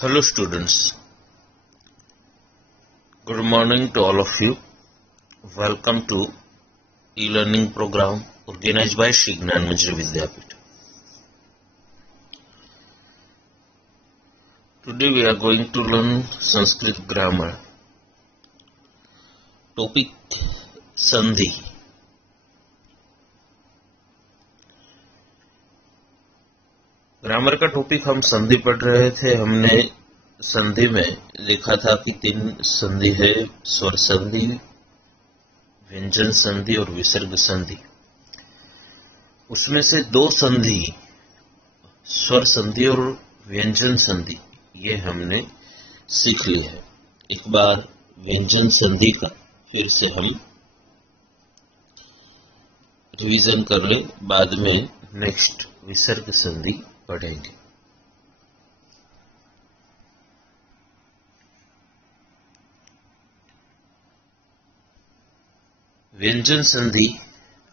Hello students, good morning to all of you. Welcome to e-learning program organized by Shri Gnan Manjari Vidyapith. Today we are going to learn Sanskrit grammar. Topic Sandhi. Grammar का topic हम संधि पढ़ रहे थे। हमने संधि में देखा था कि 3 संधि है, स्वर संधि, व्यंजन संधि और विसर्ग संधि। उसमें से 2 संधि, स्वर संधि और व्यंजन संधि, ये हमने सीख ली है। एक बार व्यंजन संधि का फिर से हम रिवीजन कर ले, बाद में नेक्स्ट विसर्ग संधि पढ़ेंगे। व्यंजन संधि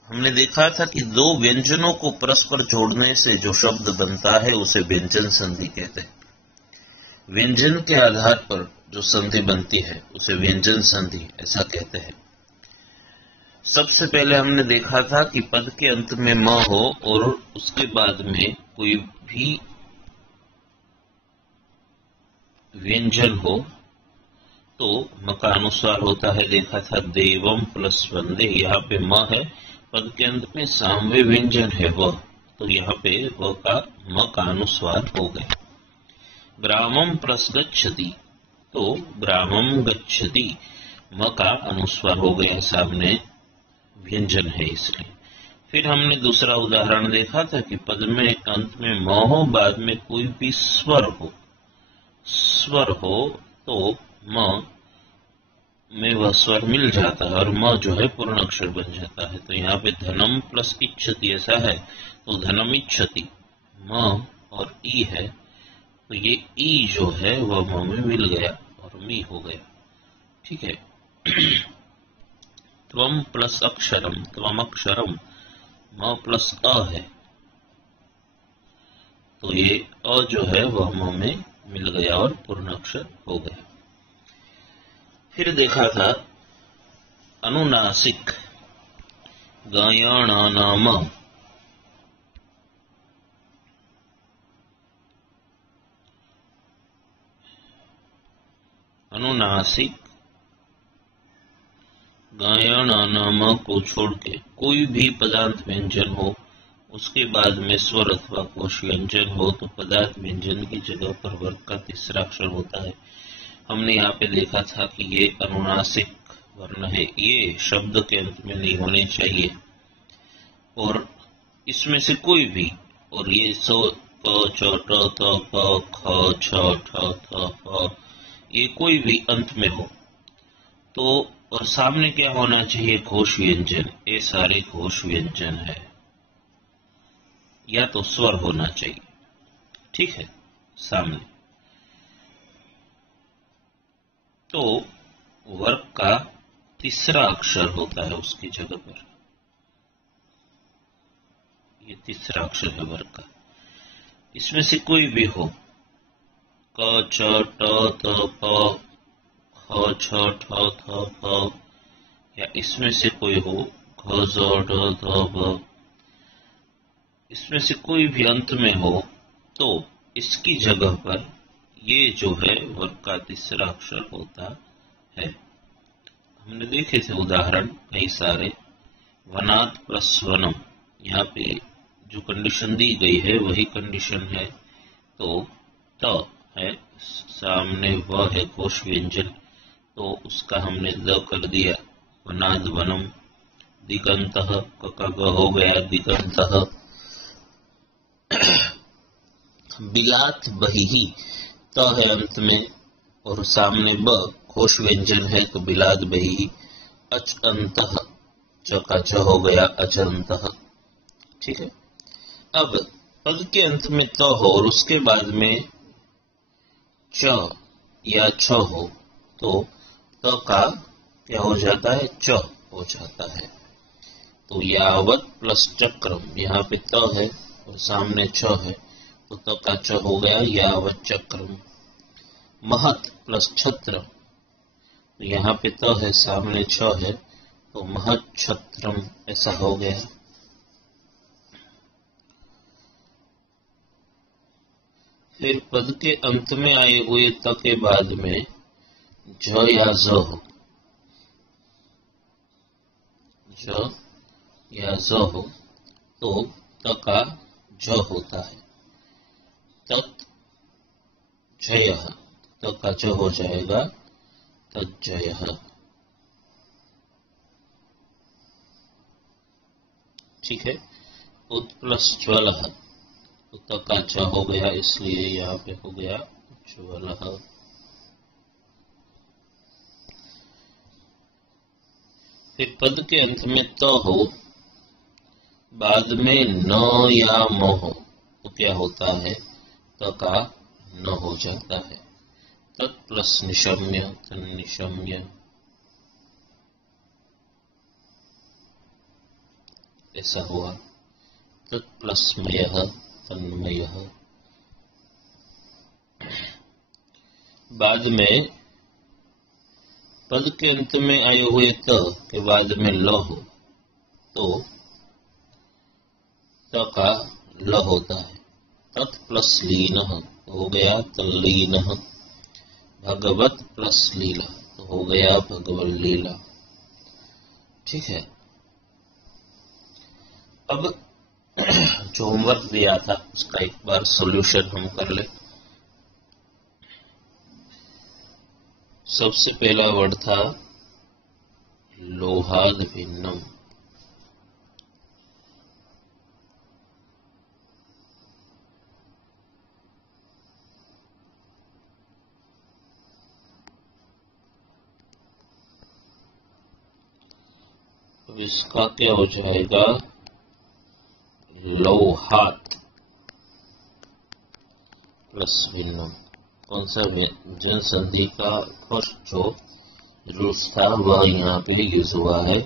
हमने देखा था कि 2 व्यंजनों को परस्पर जोड़ने से जो शब्द बनता है उसे व्यंजन संधि कहते हैं। व्यंजन के आधार पर जो संधि बनती है उसे व्यंजन संधि ऐसा कहते हैं। सबसे पहले हमने देखा था कि पद के अंत में म हो और उसके बाद में कोई भी व्यंजन हो तो म का अनुस्वार होता है। देखा था देवम प्लस वंदे, यहाँ पे म है, पद के अंत में सामवे व्यंजन है व, तो यहाँ पे व का म का अनुस्वार हो गया। ग्रामम प्लस गच्छति, तो ग्रामम गच्छति, म का अनुस्वार हो गया, सामने व्यंजन है इसलिए। फिर हमने दूसरा उदाहरण देखा था कि पद में अंत में म हो, बाद में कोई भी स्वर हो तो म में वह स्वर मिल जाता है और म जो है पूर्ण अक्षर बन जाता है। तो यहाँ पे धनम प्लस इच्छति ऐसा है, तो धनम इच्छति, म और ई है, तो ये ई जो है वह म में मिल गया और मी हो गया। ठीक है। त्वम प्लस अक्षरम, त्वम अक्षरम, म प्लस अ है, तो ये अ जो है वह म में मिल गया और पूर्ण अक्षर हो गया। फिर देखा था अनुनासिक, गायणानाम, अनुनासिक गायणानाम को छोड़ के कोई भी पदार्थ व्यंजन हो, उसके बाद में स्वर अथवा कोश व्यंजन हो, तो पदार्थ व्यंजन की जगह पर वर्ग का तीसरा अक्षर होता है। हमने यहाँ पे देखा था कि ये अनुनासिक वर्ण है, ये शब्द के अंत में नहीं होने चाहिए, और इसमें से कोई भी, और ये सो क च ट त प ख छ ठ थ प, ये कोई भी अंत में हो तो, और सामने क्या होना चाहिए, घोष व्यंजन। ये सारे घोष व्यंजन है, या तो स्वर होना चाहिए। ठीक है, सामने, तो वर्ग का तीसरा अक्षर होता है उसकी जगह पर, ये तीसरा अक्षर है वर्ग का। इसमें से कोई भी हो, क छ ट त प ख छ ठ थ प, या इसमें से कोई हो घ ज ढ ध भ, इसमें से कोई भी अंत में हो तो इसकी जगह पर ये जो है वर्ग का तीसरा अक्षर होता है। हमने देखे थे उदाहरण कई सारे। वनात् प्लस वनम, यहाँ पे जो कंडीशन दी गई है वही कंडीशन है, तो त है, सामने व है कोश व्यंजन, तो उसका हमने द कर दिया। वनाद वनम, दिगंतः, क हो गया दिगंतः। बिलात बहिहि, त है अंत में और सामने ब कोश व्यंजन है, तो बिलात बहिहि। अच अंतः, च का च हो गया अचंतः। ठीक है। अब पद के अंत में त हो और उसके बाद में च या छ हो तो त का क्या हो जाता है, च हो जाता है। तो यावत प्लस चक्रम, यहाँ पे त है और सामने छ है, तो त का च हो गया यावत चक्रम। महत प्लस छत्र, तो यहाँ पे त है, सामने छ है, तो महत छत्रम ऐसा हो गया। फिर पद के अंत में आए हुए त के बाद में ज या ज हो, ज या ज हो तो त का ज होता है। तत् जयः, त का ज हो जाएगा तज्जयः। ठीक है। उत प्लस ज्वलः, तो त का ज हो गया, इसलिए यहाँ पे हो गया ज्वलः। फिर पद के अंत में त हो, बाद में न या म हो, तो क्या होता है, त का न हो जाता है। तत् प्लस निशम्य तन्निशम्य, ऐसा हुआ। तत् प्लस मयः तन्मयः। बाद में पद के अंत में आए हुए त के बाद में ल हो, तो त का ल होता है। तत् प्लस लीनः, हो गया तल्लीनः। भगवत प्लस लीला, तो हो गया भगवत लीला। ठीक है। अब जो होमवर्क दिया था उसका एक बार सॉल्यूशन हम कर ले। सबसे पहला वर्ड था लोहाद भिन्नम, अब इसका क्या हो जाएगा, लोहात प्लस भिन्नम। कौन सा व्यंजन संधि का फर्स्ट जो रूल्स था वह यहाँ पे यूज हुआ है।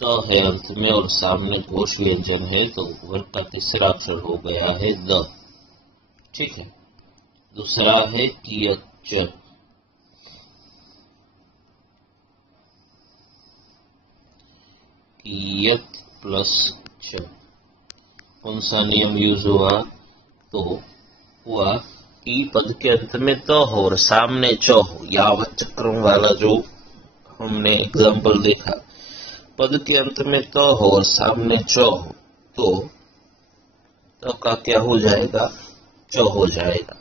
त है अंत में और सामने घोष व्यंजन है, तो वर्ड का तीसरा अक्षर हो गया है द। ठीक है। दूसरा है कियच्च, कियत प्लस च। कौन सा नियम यूज हुआ, तो हुआ कि पद के अंत में त हो और सामने च हो, यावत चक्रम वाला जो हमने एग्जाम्पल देखा। पद के अंत में त हो और सामने च हो, तो त का क्या हो जाएगा, च हो जाएगा,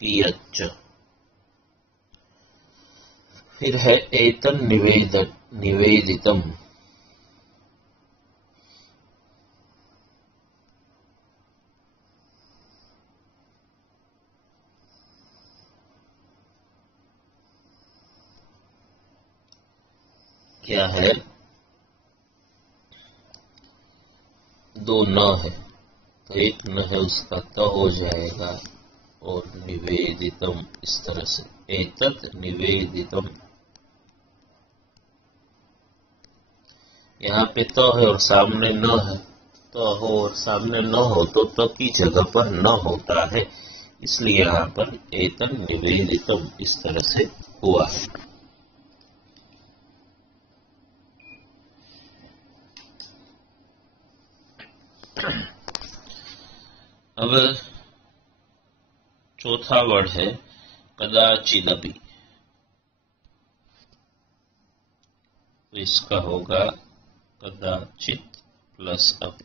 कियच्च। फिर है एतन निवेदितम, क्या है, दो न है, तो एक न है उसका त हो जाएगा और निवेदितम, इस तरह से एतत् निवेदितम। यहाँ पे त है और सामने न है, त हो और सामने न हो तो त की जगह पर न होता है, इसलिए यहाँ पर एतन निवेदितम इस तरह से हुआ है। अब चौथा वर्ड है कदाचिदपि, तो इसका होगा कदाचित प्लस अपि।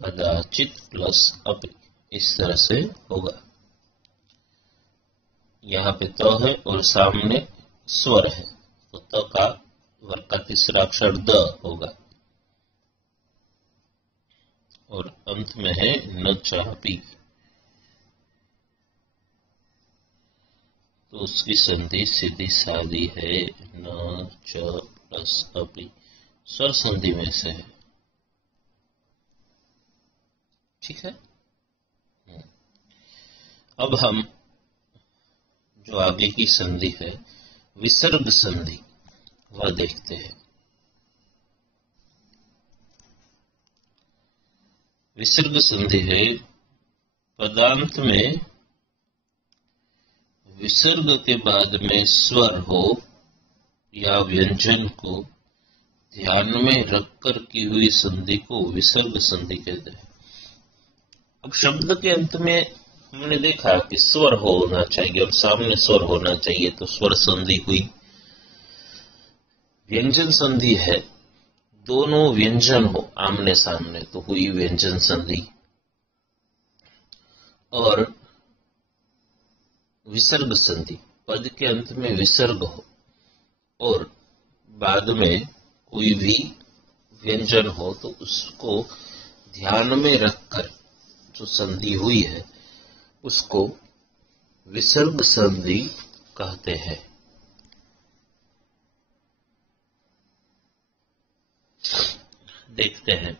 कदाचित प्लस अपि इस तरह से होगा। यहाँ पे त है और सामने स्वर है, तो त का वर्ग का तीसरा अक्षर द होगा और अंत में है न चापी, तो उसकी संधि सीधी सादी है, न च प्लस अपि, स्वर संधि में से है। ठीक है। अब हम जो आगे की संधि है विसर्ग संधि वह देखते हैं। विसर्ग संधि है पदांत में विसर्ग के बाद में स्वर हो या व्यंजन को ध्यान में रखकर की हुई संधि को विसर्ग संधि कहते हैं। अब शब्द के अंत में हमने देखा कि स्वर होना चाहिए और सामने स्वर होना चाहिए, तो स्वर संधि हुई। व्यंजन संधि है, दोनों व्यंजन हो आमने सामने तो हुई व्यंजन संधि। और विसर्ग संधि, पद के अंत में विसर्ग हो और बाद में कोई भी व्यंजन हो तो उसको ध्यान में रखकर जो संधि हुई है उसको विसर्ग संधि कहते हैं। देखते हैं।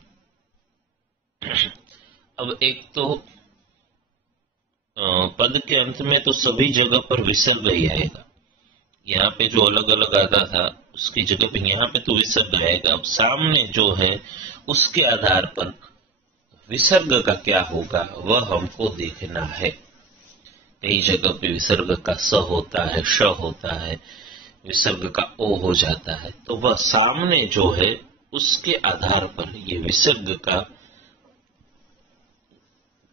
अब एक तो पद के अंत में तो सभी जगह पर विसर्ग ही आएगा। यहाँ पे जो अलग अलग आता था उसकी जगह पे यहाँ पे तो विसर्ग आएगा। अब सामने जो है उसके आधार पर विसर्ग का क्या होगा वह हमको देखना है। कई जगह पे विसर्ग का स होता है, श होता है, विसर्ग का ओ हो जाता है, तो वह सामने जो है उसके आधार पर ये विसर्ग का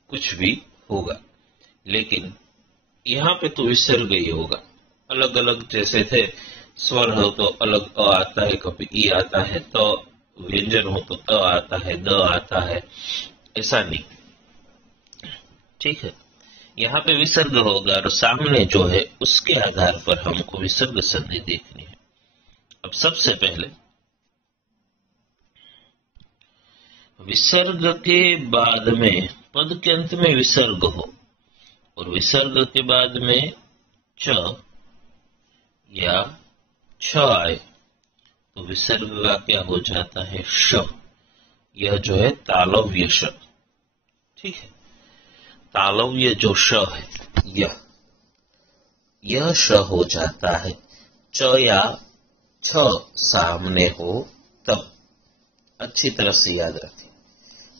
कुछ भी होगा। लेकिन यहाँ पे तो विसर्ग ही होगा। अलग अलग जैसे थे स्वर हो तो अलग अ आता है, कभी ई आता है, तो व्यंजन हो तो त आता है, द आता है, ऐसा नहीं। ठीक है, यहाँ पे विसर्ग होगा और सामने जो है उसके आधार पर हमको विसर्ग संधि देखनी है। अब सबसे पहले विसर्ग के बाद में पद के अंत में विसर्ग हो और विसर्ग के बाद में च या छ आए तो विसर्ग का क्या हो जाता है, श। यह जो है तालव्य श। ठीक है, तालव्य जो श है यह श हो जाता है। च या छ सामने हो तब अच्छी तरह से याद रखें।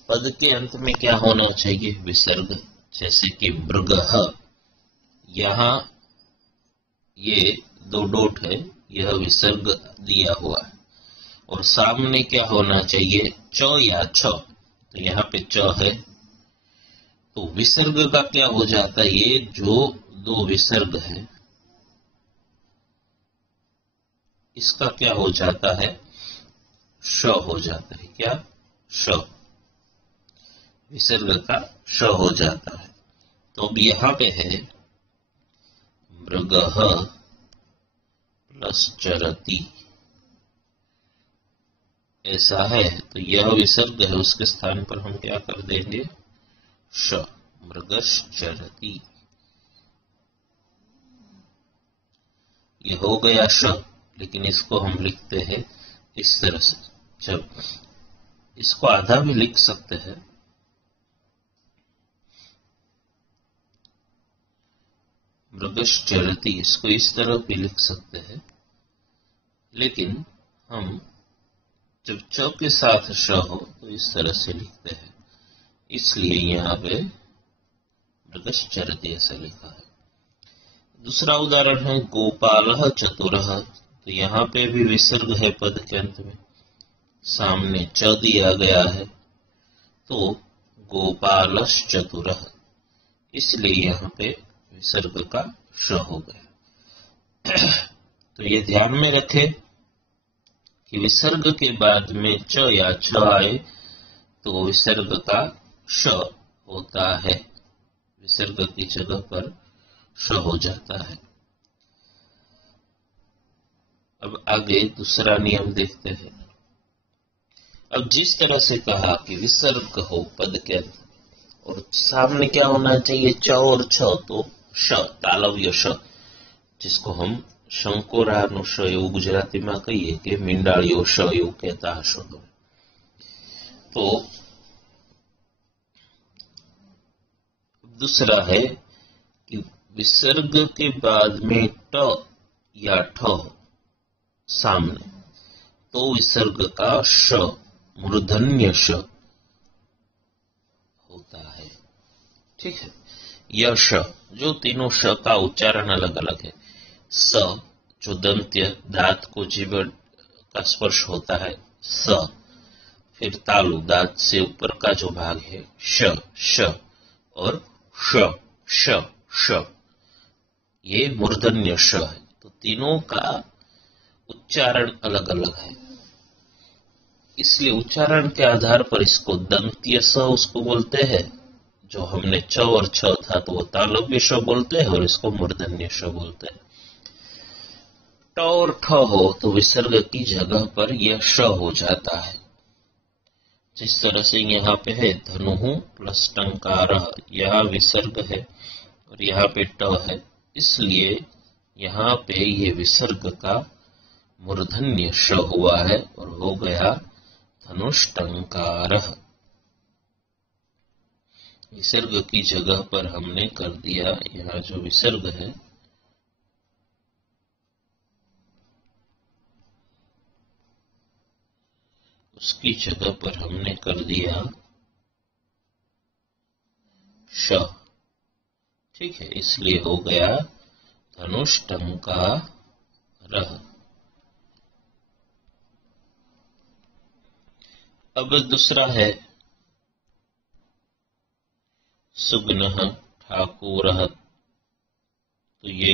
पद के अंत में क्या होना चाहिए, विसर्ग। जैसे कि मृगः, यहाँ ये दो डोट है, यह विसर्ग दिया हुआ है और सामने क्या होना चाहिए, च या छ, तो यहाँ पे च है तो विसर्ग का क्या हो जाता है, ये जो दो विसर्ग है इसका क्या हो जाता है, श हो जाता है। क्या, श, विसर्ग का श हो जाता है। तो अब यहाँ पे है मृगः प्लस चरति, ऐसा है तो यह विसर्ग है, उसके स्थान पर हम क्या कर देंगे, श, मृगश्चरति। यह हो गया श, लेकिन इसको हम लिखते हैं इस तरह से। जब इसको आधा भी लिख सकते हैं, मृगश्चरति, इसको इस तरह भी लिख सकते हैं, लेकिन हम जब च के साथ श हो तो इस तरह से लिखते हैं, इसलिए यहाँ पे मृगश्चरति ऐसा लिखा है। दूसरा उदाहरण है गोपालः चतुरः, तो यहाँ पे भी विसर्ग है पद के अंत में, सामने च दिया गया है तो गोपालश्चतुरः, इसलिए यहाँ पे विसर्ग का श हो गया। तो ये ध्यान में रखें कि विसर्ग के बाद में च या छ आए तो विसर्ग का श होता है, विसर्ग की जगह पर श हो जाता है। अब आगे दूसरा नियम देखते हैं। अब जिस तरह से कहा कि विसर्ग हो पद के अंत और सामने क्या होना चाहिए, च और छ, तो श, तालव्य श, जिसको हम शंकोरानु श એવું ગુજરાતીમાં કહીએ કે મીંડાળીઓ શ એવું કહેતા હશો। तो दूसरा है कि विसर्ग के बाद में ट या ठ सामने तो विसर्ग का श, मूर्धन्य श, ठीक है। यह श, जो तीनों श का उच्चारण अलग अलग है। स, जो दंत्य दांत को जीभ का स्पर्श होता है, स। फिर तालु, दांत से ऊपर का जो भाग है, श, श। और श, श, श, ये मूर्धन्य श है। तो तीनों का उच्चारण अलग अलग है, इसलिए उच्चारण के आधार पर इसको दंत्य स उसको बोलते हैं। जो हमने च और छ था तो वो तालव्य श बोलते हैं, और इसको मूर्धन्य श बोलते हैं। ट और ठ हो तो विसर्ग की जगह पर यह श हो जाता है। जिस तरह से यहाँ पे है धनु प्लस टंकार, यह विसर्ग है और यहाँ पे ट है, इसलिए यहाँ पे ये विसर्ग का मूर्धन्य श हुआ है और हो गया धनुष्टंकार। विसर्ग की जगह पर हमने कर दिया, यहाँ जो विसर्ग है उसकी जगह पर हमने कर दिया श। ठीक है, इसलिए हो गया धनुष्टंकार। अब दूसरा है सुग्नः ठाकुरः, तो ये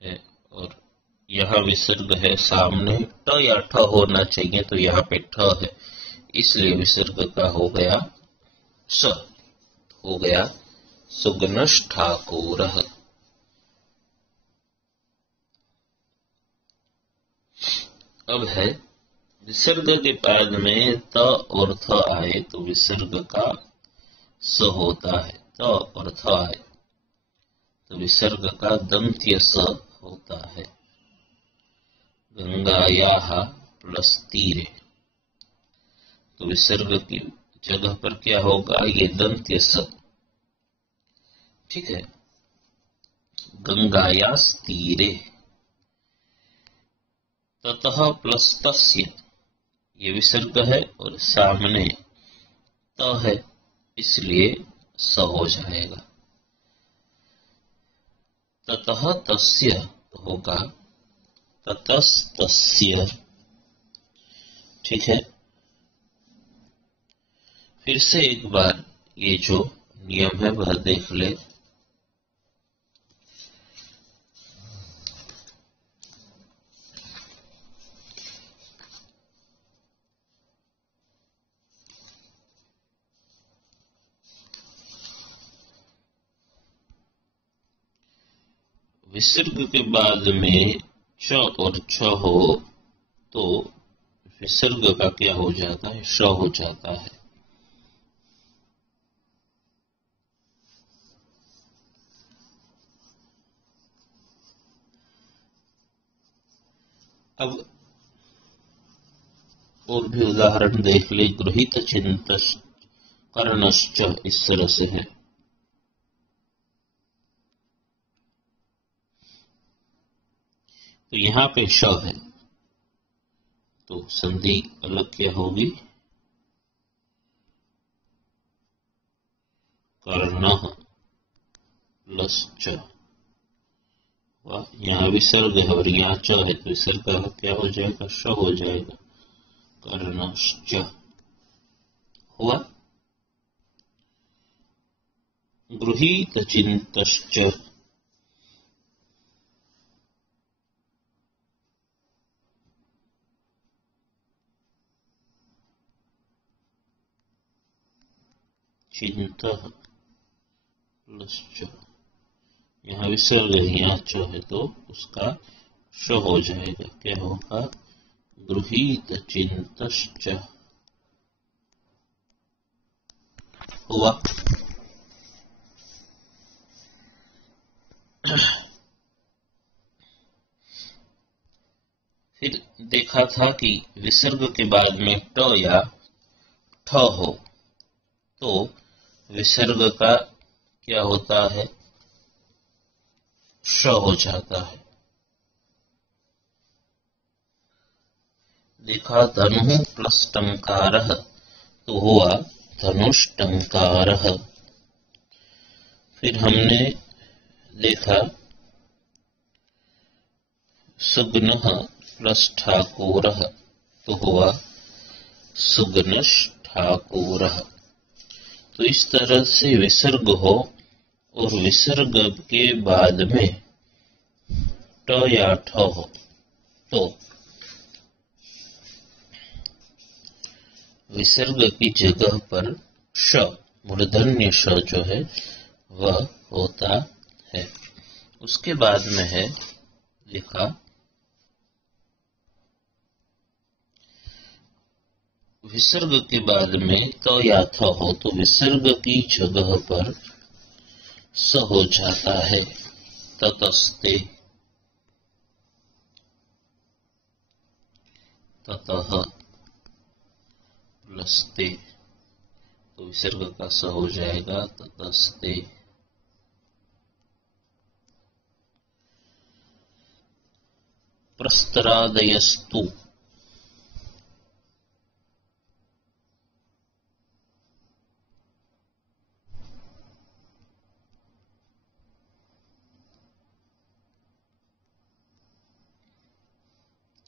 है और यहाँ विसर्ग है सामने, ट या ठ होना चाहिए, तो यहाँ पे ठ है, इसलिए विसर्ग का हो गया स, हो गया सुग्नः ठाकुरः। अब है विसर्ग के बाद में त और थ आए तो विसर्ग का स होता है। त और थ आए तो विसर्ग का दंत्य स होता है। गंगायाः प्लस तीरे, तो विसर्ग की जगह पर क्या होगा, ये दंत्य स। ठीक है, गंगायास्तीरे। ततः प्लस तस्य, ये विसर्ग है और सामने त है, इसलिए स हो जाएगा। ततः तस्य होगा ततस्तस्य। ठीक है, फिर से एक बार ये जो नियम है वह देख ले। विसर्ग के बाद में च और छ हो तो विसर्ग का क्या हो जाता है, श हो जाता है। अब और भी उदाहरण देख ले। गृहीत चिंतश्च कर्णश्च, इस तरह से है। तो यहाँ पे श है तो संधि अलग क्या होगी, कर्णः प्लस च। यहाँ विसर्ग है और यहाँ च है तो विसर्ग का क्या हो जाएगा, श हो जाएगा। कर्णश्च हुआ। गृहीत चिंतश्च, चिंतः प्लस च, यहाँ विसर्ग है यहाँ च है तो उसका श हो जाएगा। क्या होगा, गृहीत चिंतश्च हुआ। फिर देखा था कि विसर्ग के बाद में ट या ठ हो तो विसर्ग का क्या होता है, श हो जाता है। देखा धनु प्लस टंकारः तो हुआ धनुष्टंकारः। फिर हमने देखा सुगनः प्लस ठाकुरः तो हुआ सुगनश ठाकुरः। तो इस तरह से विसर्ग हो और विसर्ग के बाद में ट या ठ हो तो विसर्ग की जगह पर श मूर्धन्य श जो है वह होता है। उसके बाद में है लिखा विसर्ग के बाद में त या थ हो तो विसर्ग की जगह पर स हो जाता है। ततस्ते, ततः, प्लस्ते तो विसर्ग का स हो जाएगा ततस्ते। प्रस्तरादयस्तु,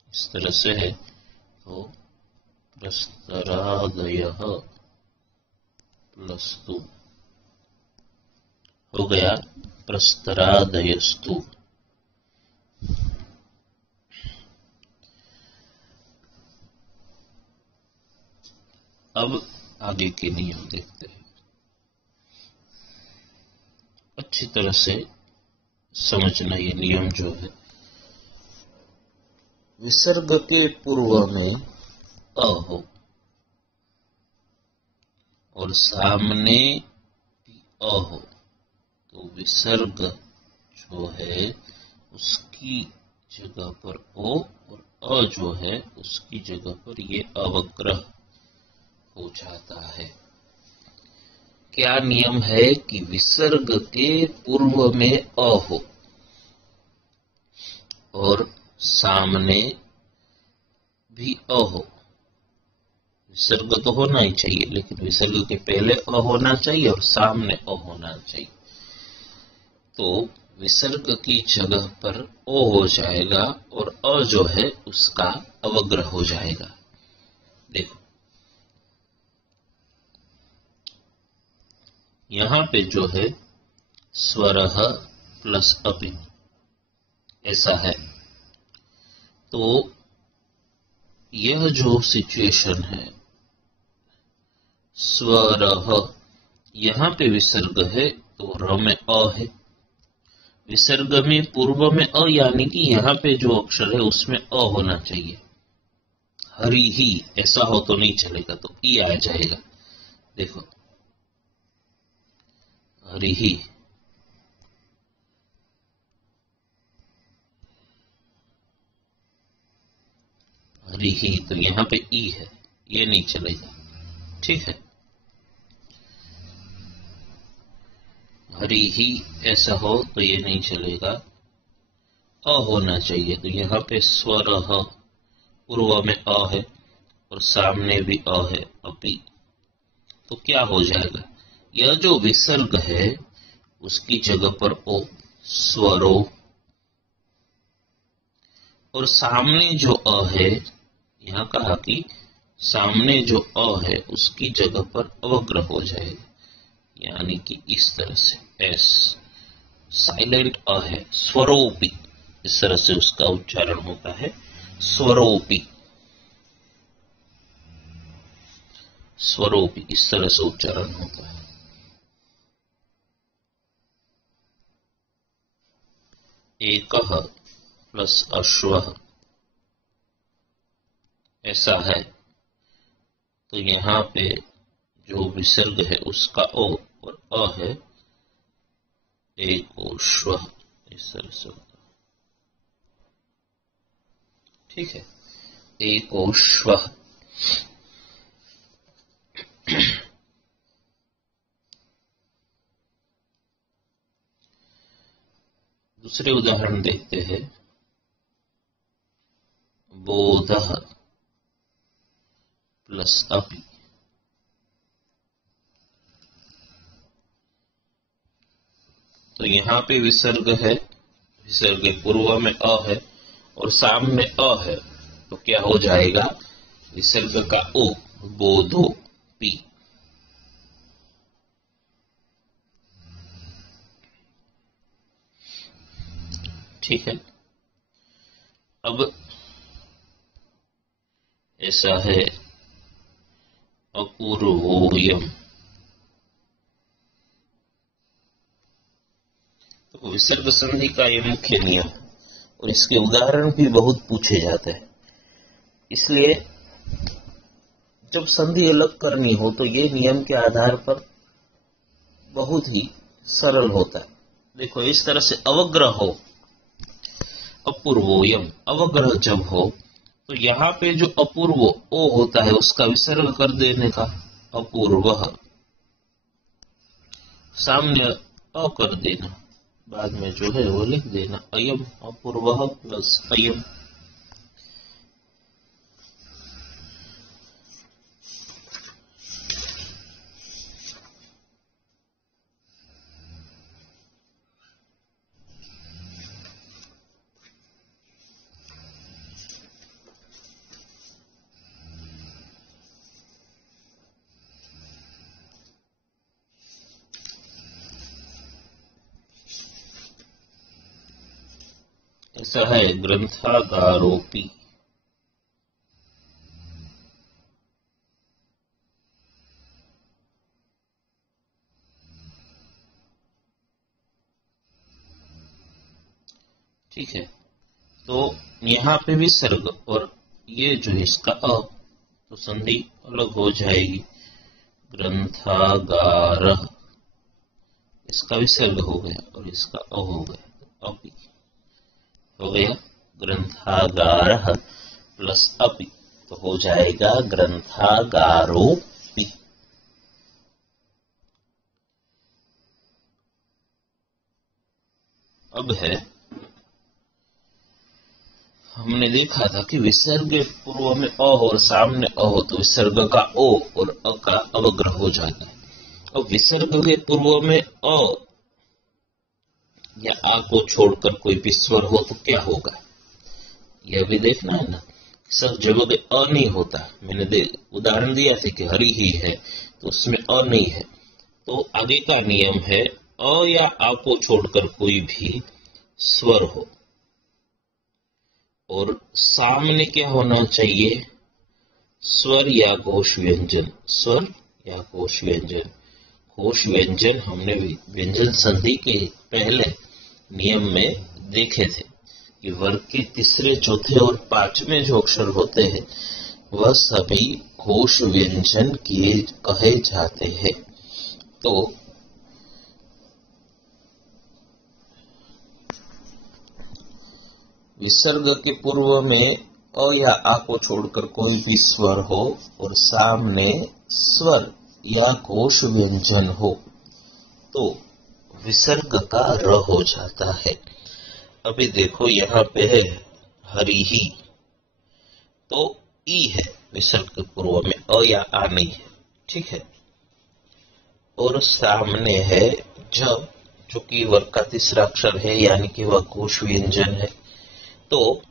इस तरह से है तो प्रस्तरादयः प्लस्तु हो गया प्रस्तरादयस्तु। अब आगे के नियम देखते हैं, अच्छी तरह से समझना ये नियम जो है। विसर्ग के पूर्व में अ हो और सामने भी अ हो तो विसर्ग जो है उसकी जगह पर ओ और अ जो है उसकी जगह पर ये अवग्रह हो जाता है। क्या नियम है कि विसर्ग के पूर्व में अ हो और सामने भी अ हो। विसर्ग तो होना ही चाहिए लेकिन विसर्ग के पहले अ होना चाहिए और सामने अ होना चाहिए। तो विसर्ग की जगह पर ओ हो जाएगा और अ जो है उसका अवग्रह हो जाएगा। देखो यहां पे जो है स्वरः प्लस अपि ऐसा है। तो यह जो सिचुएशन है स्वरः, यहां पे विसर्ग है तो र में अ है। विसर्ग में पूर्व में अ यानी कि यहां पे जो अक्षर है उसमें अ होना चाहिए। हरि ही ऐसा हो तो नहीं चलेगा तो ई आ जाएगा। देखो हरि ही, हरि ही तो यहां पे ई है, ये नहीं चलेगा। ठीक है, हरि ही ऐसा हो तो ये नहीं चलेगा, अ होना चाहिए। तो यहाँ पे स्वरः पूर्व में अ है और सामने भी अ है अपि, तो क्या हो जाएगा, यह जो विसर्ग है उसकी जगह पर ओ स्वरो और सामने जो अ है, यहाँ कहा कि सामने जो अ है उसकी जगह पर अवग्रह हो जाएगा, यानी कि इस तरह से एस साइलेंट अ है स्वरोपी, इस तरह से उसका उच्चारण होता है स्वरोपी। स्वरोपी इस तरह से उच्चारण होता है। एकः प्लस अश्वः ऐसा है तो यहाँ पे जो विसर्ग है उसका ओ और अ है एकोश्वः, इस तरह से होता है। ठीक है, एकोश्वः। दूसरे उदाहरण देखते हैं, बोधः प्लस अपि तो यहाँ पे विसर्ग है, विसर्ग के पूर्व में अ है और सामने अ है, तो क्या हो जाएगा, विसर्ग का ओ, बोधो पी। ठीक है। अब ऐसा है अपूर्वोयम, तो विसर्ग संधि का ये मुख्य नियम और इसके उदाहरण भी बहुत पूछे जाते हैं। इसलिए जब संधि अलग करनी हो तो ये नियम के आधार पर बहुत ही सरल होता है। देखो इस तरह से अवग्रह हो, अपूर्वोयम, अवग्रह जब हो तो यहाँ पे जो अपूर्व ओ होता है उसका विसर्ग कर देने का, अपूर्वः, सामने अ कर देना, बाद में जो है वो लिख देना अयम, अपूर्वः प्लस अयम। ऐसा है ग्रंथागारोपी, ठीक है। तो यहाँ पे विसर्ग और ये जो है इसका अ, तो संधि अलग हो जाएगी, ग्रंथागार, इसका विसर्ग हो गया और इसका अ हो गया, अपि हो गया ग्रंथागार प्लस अपि, तो हो जाएगा ग्रंथागारोपि। अब है, हमने देखा था कि विसर्ग पूर्व में अ और सामने अ हो तो विसर्ग का ओ और अ का अवग्रह हो जाता है। अब विसर्ग के पूर्व में अ या आ को छोड़कर कोई भी स्वर हो तो क्या होगा, यह भी देखना है ना। सब जगह पे अ नहीं होता, मैंने उदाहरण दिया था कि हरि ही है तो उसमें अ नहीं है, तो आगे का नियम है अ या आ को छोड़कर कोई भी स्वर हो और सामने क्या होना चाहिए, स्वर या घोष व्यंजन, स्वर या घोष व्यंजन। घोष व्यंजन हमने व्यंजन संधि के पहले नियम में देखे थे कि वर्ग के तीसरे, चौथे और पांचवें जो अक्षर होते हैं वह सभी घोष व्यंजन किए कहे जाते हैं। तो विसर्ग के पूर्व में अ या आ को छोड़कर कोई भी स्वर हो और सामने स्वर या घोष व्यंजन हो तो विसर्ग का र हो जाता है। अभी देखो यहाँ पे है हरि ही, तो ई है विसर्ग के पूर्व में, अ या आ नहीं है, ठीक है। और सामने है जब, जो कि वर्ग का तीसरा अक्षर है यानी कि वह घोष व्यंजन है, तो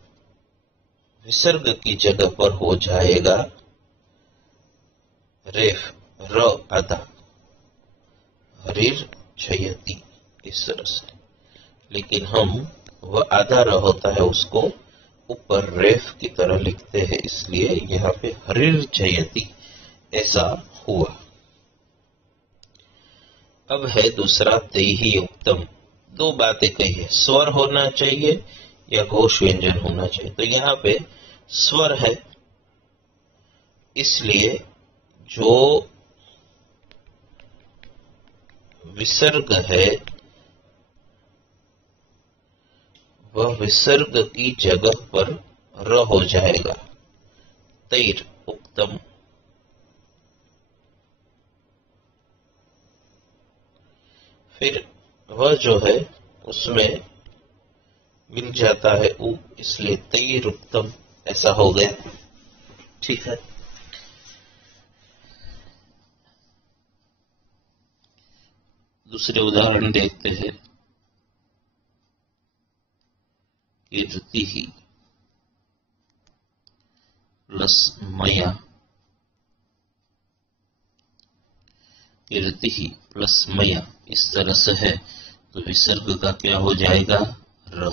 विसर्ग की जगह पर हो जाएगा रेफ, र आधा, हरिर जयति, इस तरह से। लेकिन हम वह आधा र होता है उसको ऊपर रेफ की तरह लिखते हैं, इसलिए यहाँ पे हरिर जयति ऐसा हुआ। अब है दूसरा तेहि उत्तम, दो बातें कही है, स्वर होना चाहिए या घोष व्यंजन होना चाहिए, तो यहाँ पे स्वर है, इसलिए जो विसर्ग है वह विसर्ग की जगह पर र हो जाएगा, तैर उत्तम। फिर वह जो है उसमें मिल जाता है उ, इसलिए तैर उत्तम ऐसा हो गया, ठीक है। दूसरे उदाहरण देखते हैं। कीर्तिः प्लस मया, कीर्तिः प्लस मया, इस तरह से है तो विसर्ग का क्या हो जाएगा? र।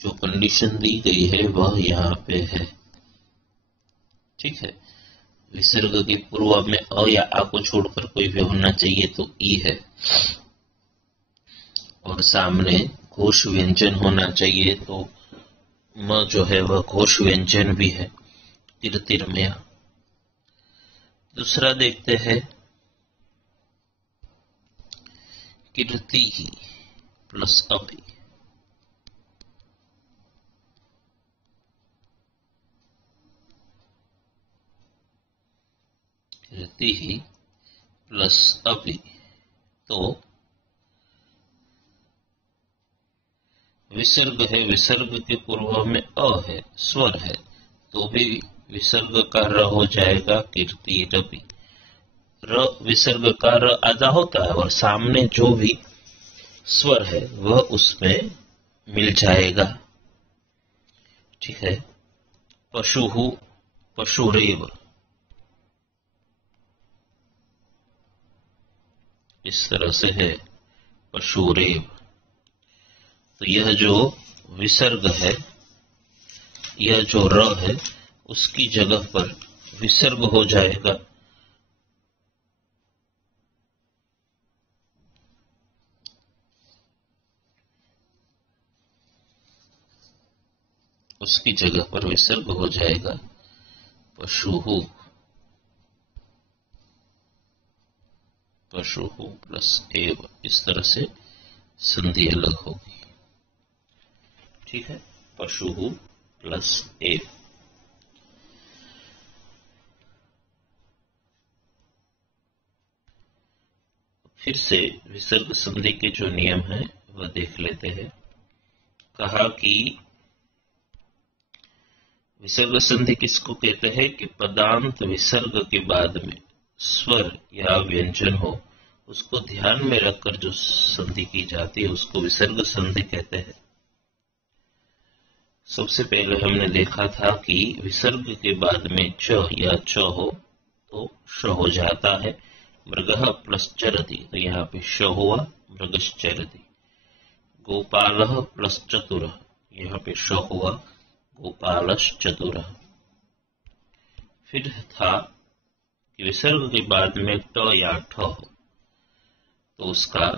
जो कंडीशन दी गई है वह यहाँ पे है। ठीक है, विसर्ग के पूर्व में अ या आ को छोड़कर कोई भी होना चाहिए तो ई है, और सामने घोष व्यंजन होना चाहिए तो म जो है वह घोष व्यंजन भी है, कीर्तिर्मया। दूसरा देखते हैं, कीर्तिः प्लस अपि, कीर्तिः प्लस अपि, तो विसर्ग है, विसर्ग के पूर्व में अ है, स्वर है, तो भी विसर्ग का र हो जाएगा कीर्तिरपि। र विसर्ग का र आधा होता है और सामने जो भी स्वर है वह उसमें मिल जाएगा। ठीक है, पशुः पशुरेव, इस तरह से है पशुरेव। तो यह जो विसर्ग है, यह जो र है उसकी जगह पर विसर्ग हो जाएगा उसकी जगह पर विसर्ग हो जाएगा पशुः, पशुः प्लस एव, इस तरह से संधि अलग होगी। ठीक है, पशुः प्लस एव। फिर से विसर्ग संधि के जो नियम है वह देख लेते हैं। कहा कि विसर्ग संधि किसको कहते हैं कि पदांत विसर्ग के बाद में स्वर या व्यंजन हो, उसको ध्यान में रखकर जो संधि की जाती है उसको विसर्ग संधि कहते हैं। सबसे पहले हमने देखा था कि विसर्ग के बाद में च या च हो तो श हो जाता है। मृगः प्लस चरति, तो यहाँ पे श हुआ, मृगश्चरति। गोपालः प्लस चतुरः, यहाँ पे श हुआ, गोपालश्चतुरः। फिर था कि विसर्ग के बाद में ट या ठ हो तो उसका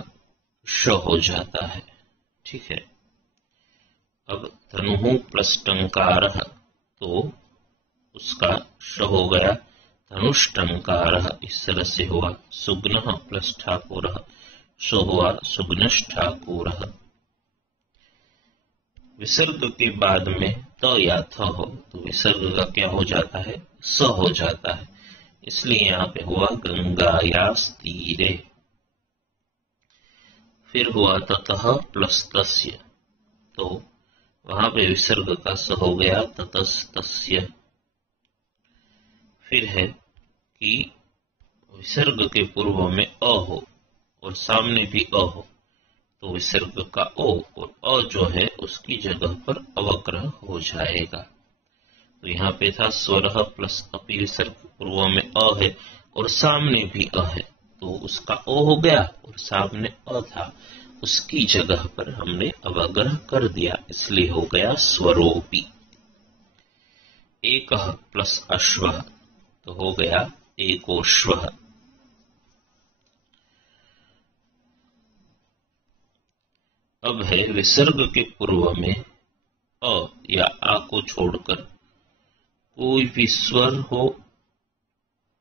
श हो जाता है। ठीक है, अब धनुः प्लस टंकारः, तो उसका श हो गया धनुष्टंकारः, इस तरह से हुआ। सुग्नः प्लस ठाकुरः, सो हुआ सुग्नष्ठाकुरः। विसर्ग के बाद में त या थ हो तो विसर्ग का क्या हो जाता है? स हो जाता है, इसलिए यहाँ पे हुआ गंगायास्तीरे। फिर हुआ ततः प्लस तस्य, तो वहां पे विसर्ग का स हो गया ततस्तस्य। फिर है कि विसर्ग के पूर्व में अ हो और सामने भी अ हो तो विसर्ग का ओ और अ जो है उसकी जगह पर अवग्रह हो जाएगा। तो यहाँ पे था स्वरः प्लस अपि, विसर्ग पूर्व में अ है और सामने भी अ है तो उसका ओ हो गया और सामने अ था, उसकी जगह पर हमने अवग्रह कर दिया, इसलिए हो गया स्वरोपि। एकः प्लस अश्वः, तो हो गया एकोश्वः। अब है विसर्ग के पूर्व में अ या आ को छोड़कर कोई भी स्वर हो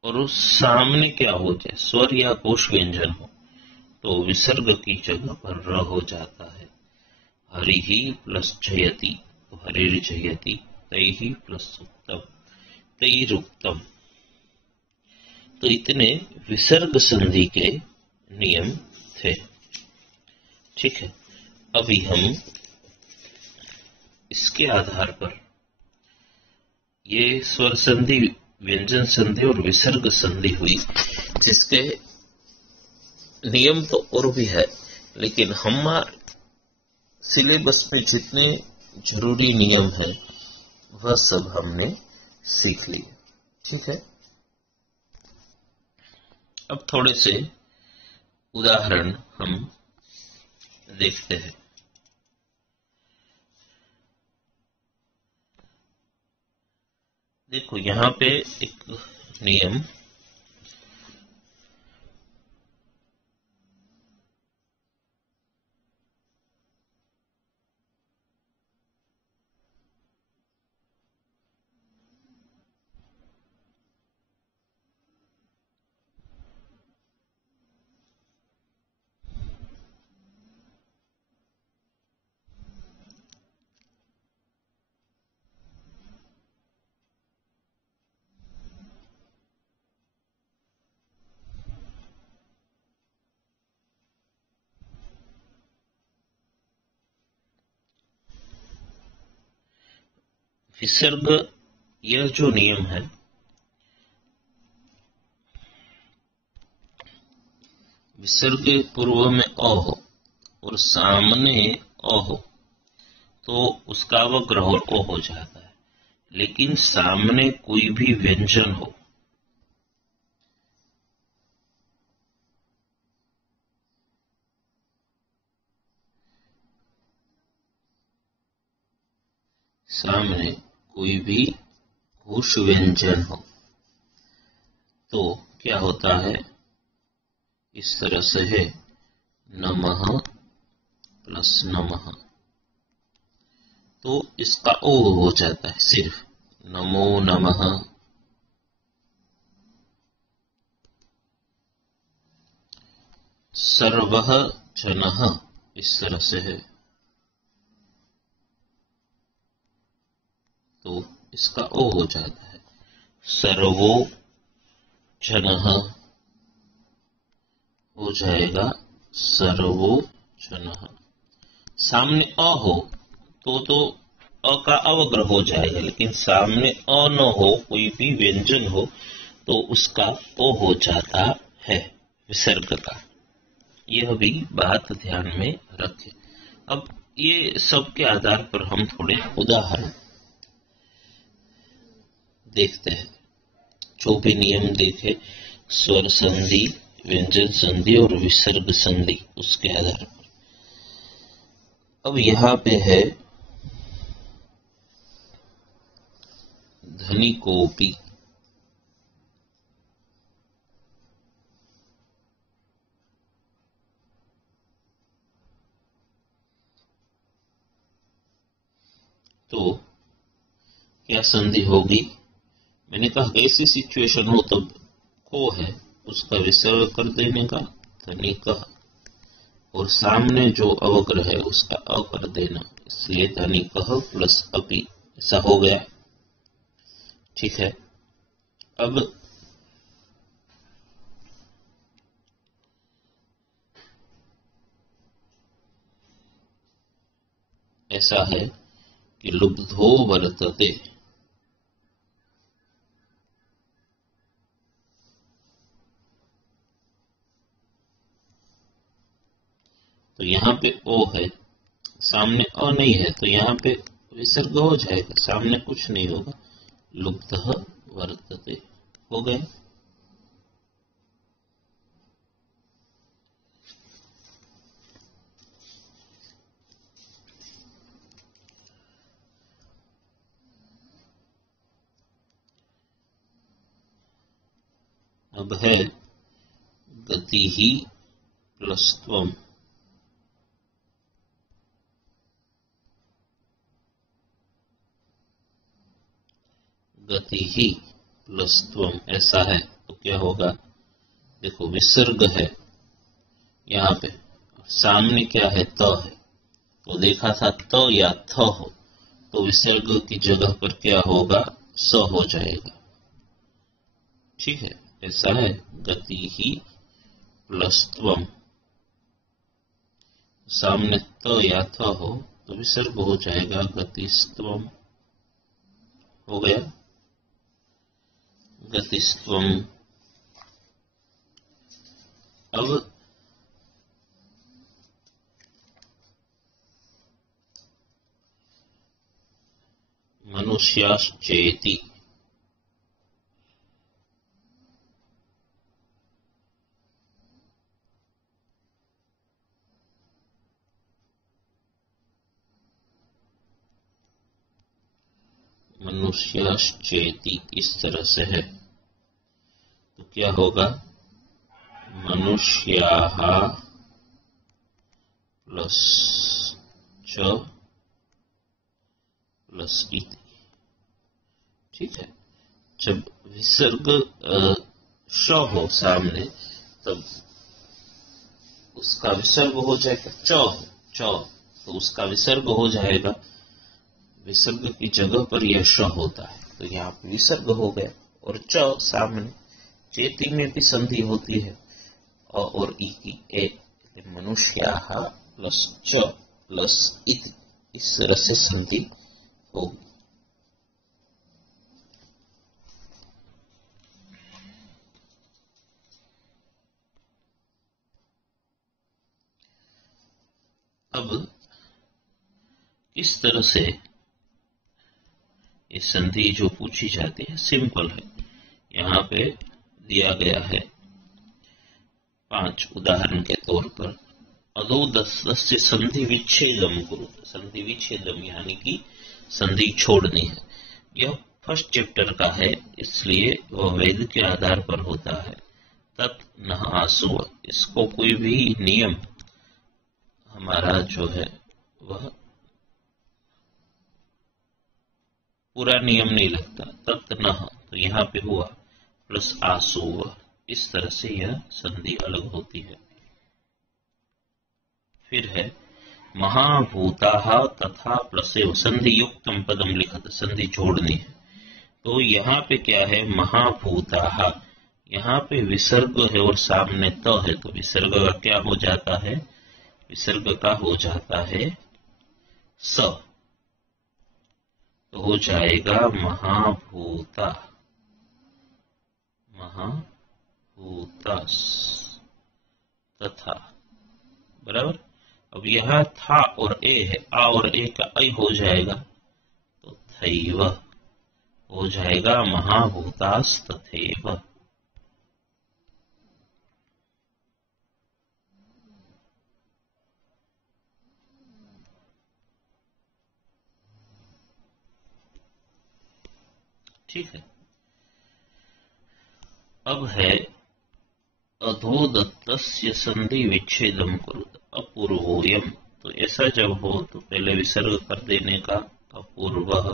और उस सामने क्या हो जाए, स्वर या घोष व्यंजन हो, तो विसर्ग की जगह पर र हो जाता है। हरिहि प्लस जयति, तो हरिर्जयति। तैहि प्लस उत्तम, तैरुक्तम। तो इतने विसर्ग संधि के नियम थे। ठीक है, अभी हम इसके आधार पर ये स्वर संधि, व्यंजन संधि और विसर्ग संधि हुई, जिसके नियम तो और भी है, लेकिन हमारे सिलेबस में जितने जरूरी नियम है वह सब हमने सीख लिए। ठीक है, अब थोड़े से उदाहरण हम देखते हैं। देखो यहाँ पे एक नियम, विसर्ग, यह जो नियम है, विसर्ग पूर्व में अ हो और सामने अ हो तो उसका अवग्रह और ओ हो जाता है। लेकिन सामने कोई भी व्यंजन हो, सामने कोई भी घोष व्यंजन हो तो क्या होता है, इस तरह से है नमः प्लस नमः, तो इसका ओ हो जाता है सिर्फ नमो नमः। सर्वः जनः, इस तरह से है तो इसका ओ हो जाता है सर्वो जनः, हो जाएगा सर्वो जनः। सामने अ हो तो अ का अवग्रह हो जाएगा, लेकिन सामने अ न हो, कोई भी व्यंजन हो तो उसका ओ हो जाता है विसर्ग का। यह भी बात ध्यान में रखें। अब ये सब के आधार पर हम थोड़े उदाहरण देखते हैं। जो भी नियम देखे, स्वर संधि, व्यंजन संधि और विसर्ग संधि, उसके आधार पर। अब यहां पे है धनिकोपि, तो क्या संधि होगी? मैंने कहा ऐसी सिचुएशन हो तब को है उसका विसर्ग कर देने का धनिक, और सामने जो अवग्रह है उसका अ कर देना, इसलिए धनिक प्लस अपि, ऐसा हो गया। ठीक है, अब ऐसा है कि लुब्धो वर्तते, तो यहाँ पे ओ है, सामने अ नहीं है, तो यहाँ पे विसर्ग हो जाएगा, सामने कुछ नहीं होगा, लुब्धः वर्तते हो गए। अब है गति ही प्लस त्वम, गति ही प्लस त्वम, ऐसा है तो क्या होगा? देखो विसर्ग है यहाँ पे, सामने क्या है त है, तो देखा था त या थ हो तो विसर्ग की जगह पर क्या होगा? स हो जाएगा। ठीक है, ऐसा है गति ही प्लस त्वम, सामने त या थ हो तो विसर्ग हो जाएगा गतिस्त्वम, हो गया गतिस्त्वम। अब मनुष्याश्चेति। मनुष्याश्चेति इस तरह से है तो क्या होगा, मनुष्याः प्लस च प्लस इति। ठीक है, जब विसर्ग श हो सामने तब उसका विसर्ग हो जाएगा च, तो उसका विसर्ग हो जाएगा, विसर्ग की जगह पर यह श होता है तो यहाँ पर विसर्ग हो गया। और च सामने, चेती में भी संधि होती है और ई की ए, मनुष्याः प्लस च प्लस इति, इस तरह से संधि होगी। अब इस तरह से ये संधि जो पूछी जाती है सिंपल है। यहाँ पे दिया गया है 5 उदाहरण के तौर पर, अधोदस्तस्य संधि विच्छेदम कुरु। संधि विच्छेदम यानी कि संधि छोड़नी है। यह फर्स्ट चैप्टर का है इसलिए वह वेद के आधार पर होता है। तत् न आसुव, इसको कोई भी नियम हमारा जो है वह पूरा नियम नहीं लगता। तत् न, तो यहाँ पे हुआ प्लस आसुव, इस तरह से यह संधि अलग होती है। फिर है महाभूताः तथा प्लसेव, संधि युक्तम पदम लिखत, संधि जोड़नी है। तो यहाँ पे क्या है, महाभूताः, यहाँ पे विसर्ग है और सामने त है तो विसर्ग का क्या हो जाता है, विसर्ग का हो जाता है स, तो हो जाएगा महाभूता, महाभूतास तथा, बराबर। अब यह था और ए है, आ और ए का ऐ हो जाएगा तो थैव हो जाएगा महाभूतास तथैव। ठीक है, अब है अधोदत्तस्य संधि विच्छेदम कुरुत अपूर्वोयम। तो ऐसा जब हो तो पहले विसर्ग कर देने का अपूर्वः,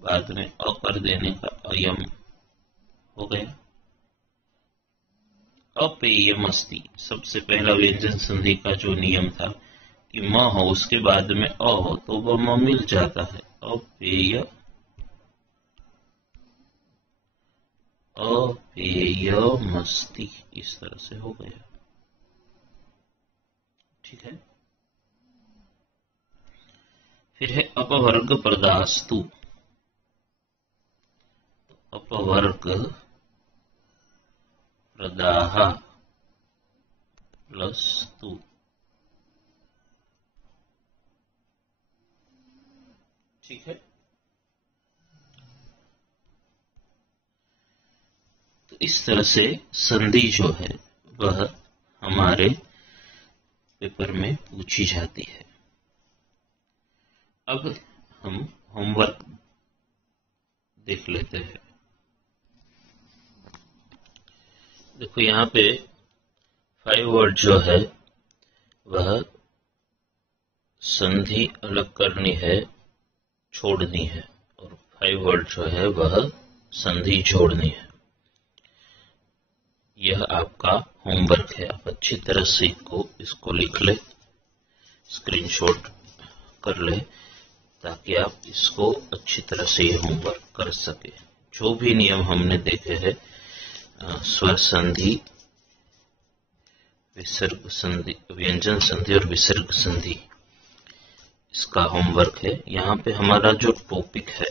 बाद में अ कर देने का अयम हो गया। अपेयम अस्ति, सबसे पहला व्यंजन संधि का जो नियम था कि म हो उसके बाद में अ हो तो वह म मिल जाता है। अपेय, अपेयमस्ति, इस तरह से हो गया। ठीक है, फिर है अपवर्ग प्रदास्तु। अपवर्ग प्रदाह प्लस तु, ठीक है। तो इस तरह से संधि जो है वह हमारे पेपर में पूछी जाती है। अब हम होमवर्क देख लेते हैं। देखो यहाँ पे 5 वर्ड जो है वह संधि अलग करनी है, छोड़नी है, और 5 वर्ड जो है वह संधि जोड़नी है। यह आपका होमवर्क है, आप अच्छी तरह से इसको लिख ले, स्क्रीनशॉट कर ले, ताकि आप इसको अच्छी तरह से ये होमवर्क कर सके। जो भी नियम हमने देखे हैं, स्वर संधि, विसर्ग संधि, व्यंजन संधि और विसर्ग संधि, इसका होमवर्क है। यहाँ पे हमारा जो टॉपिक है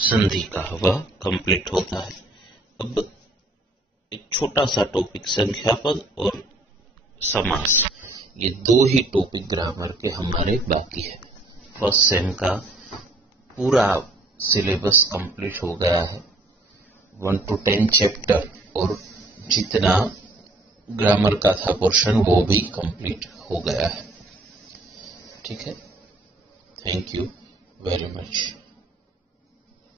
संधि का वह कंप्लीट होता है। अब एक छोटा सा टॉपिक संख्यापद और समास, ये 2 ही टॉपिक ग्रामर के हमारे बाकी है। फर्स्ट सेम का पूरा सिलेबस कंप्लीट हो गया है। 1 to 10 चैप्टर और जितना ग्रामर का था पोर्शन वो भी कंप्लीट हो गया है। ठीक है, थैंक यू वेरी मच।